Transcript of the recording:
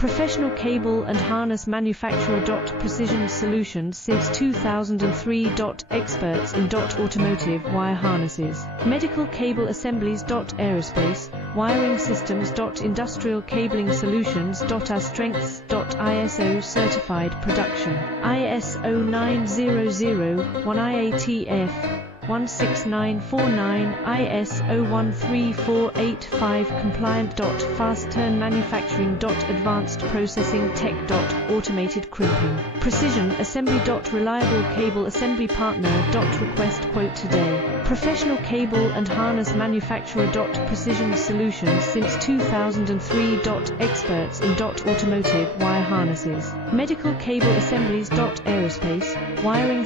Professional cable and harness manufacturer. Precision solutions since 2003. Experts in automotive wire harnesses, medical cable assemblies. Aerospace wiring systems. Industrial cabling solutions. Our strengths. ISO certified production, ISO 9001 IATF 16949, ISO 13485 compliant. Fast turn manufacturing. Advanced processing tech. Automated crimping, precision assembly. Reliable cable assembly partner. Request quote today. Professional cable and harness manufacturer. Precision solutions since 2003. Experts in automotive wire harnesses, medical cable assemblies. Aerospace wiring